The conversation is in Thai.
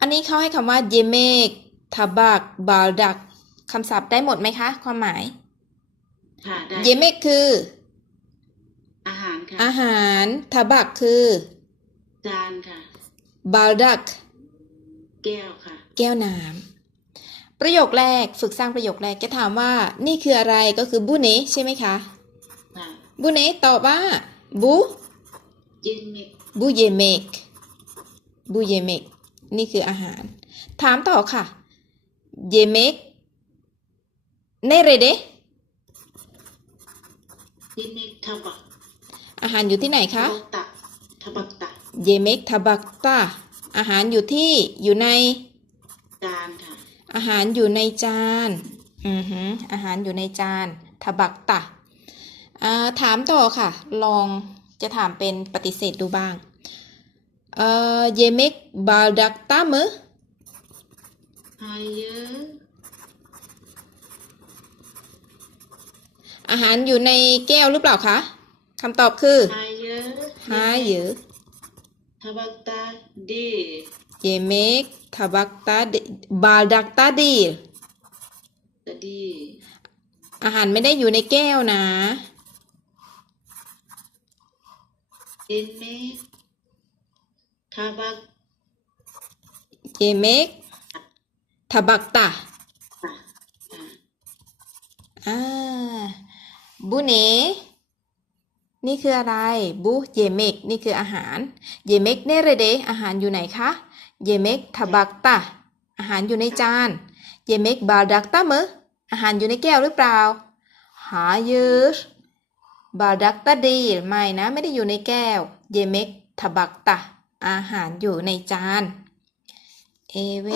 อันนี้เขาให้คำว่าเยเมกทาบักบาลดักคำศัพท์ได้หมดไหมคะ ความหมาย ค่ะได้เยเมกคือ อาหารค่ะอาหารทาบักคือ จานค่ะ บาลดัก แก้วค่ะ แก้วน้ำประโยคแรกฝึกสร้างประโยคแรกจะถามว่า นี่คืออะไรก็คือบูเนใช่ไหมคะค่ะบูเนตอบว่าบูยินเมกบูเยเมกบูเยเมก นี่คืออาหาร ถามต่อค่ะเยเมกเนเรเดยินเมกทบักอาหารอยู่ที่ไหนทคะบักตะทบักตะเยเมกทาบักตาอาหารอยู่ที่อยู่ในจานค่ะอาหารอยู่ในจานอือหืออาหารอยู่ในจานทาบักตาอ่าถามต่อค่ะ ลองจะถามเป็นปฏิเสธดูบ้าง เอ่อเยเมกบาลดักตามอไฮเยอะอาหารอยู่ในแก้วหรือเปล่าคะคำตอบคือไฮเยอะหาเยอะทบักตะดีเยเมกทาบักตาบาลดักตาดีตะดีอาหารไม่ได้อยู่ในแก้วนะยิ นเมกทบักเยเมกทาบักตาตะค่ะอ่าบูเนนี่คืออะไรบูเยเมกนี่คืออาหาร เยเมกเนเรเดอาหารอยู่ไหนคะ เยเมกทาบักตาอาหารอยู่ในจาน เยเมกบาลดักตามออาหารอยู่ในแก้วหรือเปล่า หาเยอะบาลดักตาดีไม่นะ ไม่ได้อยู่ในแก้ว เยเมกทาบักตา อาหารอยู่ในจานเอเว